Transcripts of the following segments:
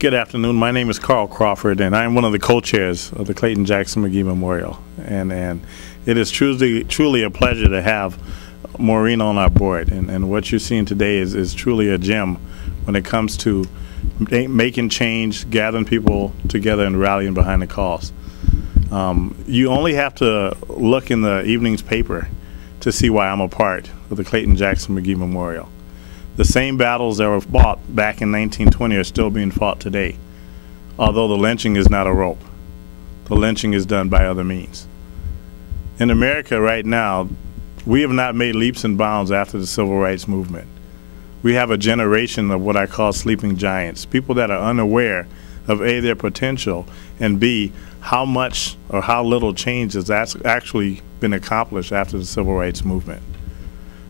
Good afternoon. My name is Carl Crawford, and I'm one of the co-chairs of the Clayton Jackson McGee Memorial. And it is truly a pleasure to have Maureen on our board. And what you're seeing today is truly a gem when it comes to making change, gathering people together, and rallying behind the cause. You only have to look in the evening's paper to see why I'm a part of the Clayton Jackson McGee Memorial. The same battles that were fought back in 1920 are still being fought today, although the lynching is not a rope. The lynching is done by other means. In America right now, we have not made leaps and bounds after the civil rights movement. We have a generation of what I call sleeping giants, people that are unaware of A, their potential, and B, how much or how little change has actually been accomplished after the civil rights movement.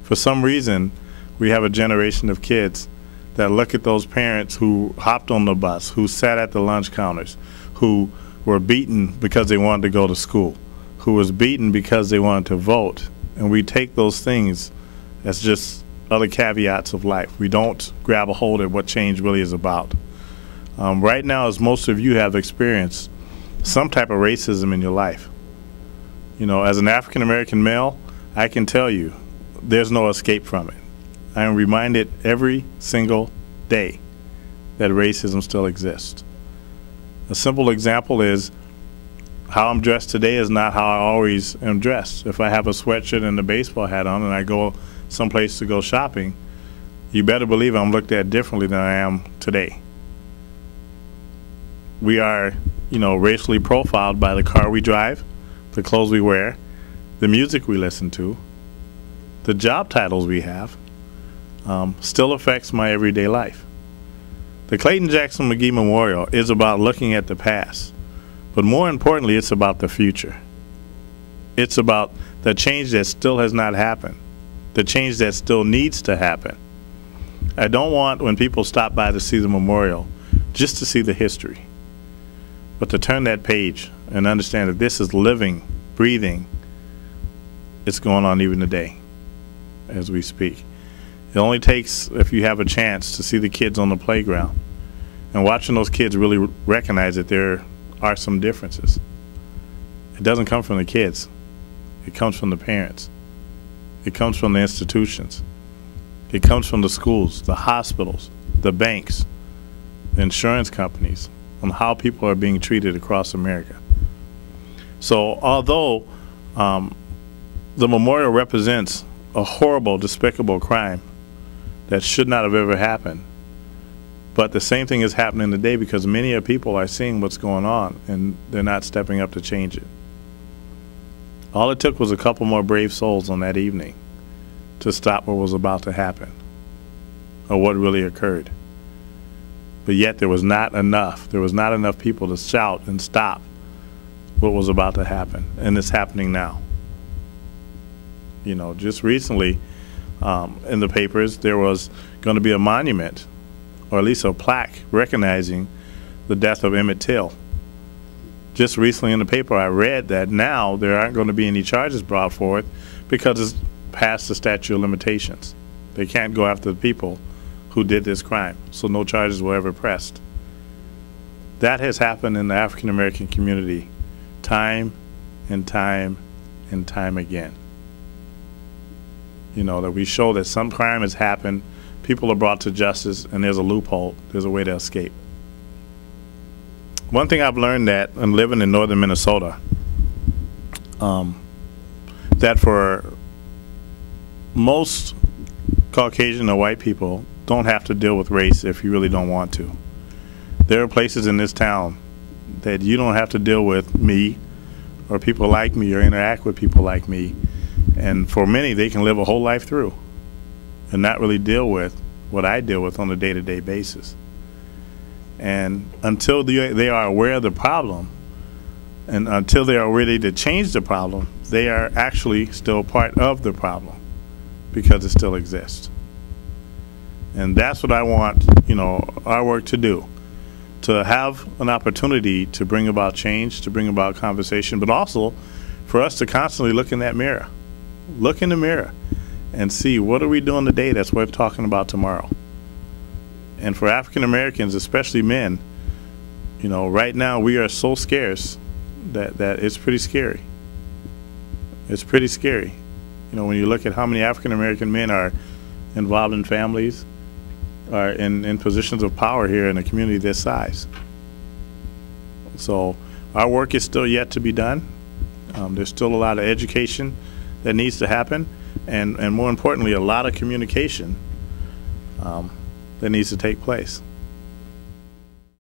For some reason, we have a generation of kids that look at those parents who hopped on the bus, who sat at the lunch counters, who were beaten because they wanted to go to school, who was beaten because they wanted to vote, and we take those things as just other caveats of life. We don't grab a hold at what change really is about. Right now, as most of you have experienced some type of racism in your life. You know, as an African American male, I can tell you there's no escape from it. I am reminded every single day that racism still exists. A simple example is how I'm dressed today is not how I always am dressed. If I have a sweatshirt and a baseball hat on and I go someplace to go shopping, you better believe I'm looked at differently than I am today. We are, racially profiled by the car we drive, the clothes we wear, the music we listen to, the job titles we have. Still affects my everyday life. The Clayton Jackson McGee Memorial is about looking at the past, but more importantly, it's about the future. It's about the change that still has not happened, the change that still needs to happen. I don't want, when people stop by to see the memorial, just to see the history, but to turn that page and understand that this is living, breathing. It's going on even today as we speak. It only takes, if you have a chance, to see the kids on the playground and watching those kids really recognize that there are some differences. It doesn't come from the kids. It comes from the parents. It comes from the institutions. It comes from the schools, the hospitals, the banks, the insurance companies, on how people are being treated across America. So although the memorial represents a horrible, despicable crime that should not have ever happened, but the same thing is happening today because many people are seeing what's going on and they're not stepping up to change it. All it took was a couple more brave souls on that evening to stop what was about to happen or what really occurred. But yet there was not enough. There was not enough people to shout and stop what was about to happen, and it's happening now. Just recently in the papers, there was going to be a monument, or at least a plaque, recognizing the death of Emmett Till. Just recently in the paper, I read that now there aren't going to be any charges brought forth because it's past the statute of limitations. They can't go after the people who did this crime, so no charges were ever pressed. That has happened in the African American community time and time and time again. That we show that some crime has happened, people are brought to justice, and there's a loophole, there's a way to escape. One thing I've learned that in living in northern Minnesota, that for most Caucasian or white people don't have to deal with race if you really don't want to. There are places in this town that you don't have to deal with me or people like me or interact with people like me. And for many, they can live a whole life through and not really deal with what I deal with on a day-to-day basis. And until they are aware of the problem and until they are ready to change the problem, they are actually still part of the problem because it still exists. And that's what I want, our work to do, to have an opportunity to bring about change, to bring about conversation, but also for us to constantly look in that mirror. Look in the mirror and see what are we doing today that's worth talking about tomorrow. And for African Americans, especially men, You know, right now we are so scarce that it's pretty scary. It's pretty scary. You know, when you look at how many African American men are involved in families, are in positions of power here in a community this size. So our work is still yet to be done. There's still a lot of education that needs to happen, and more importantly, a lot of communication that needs to take place.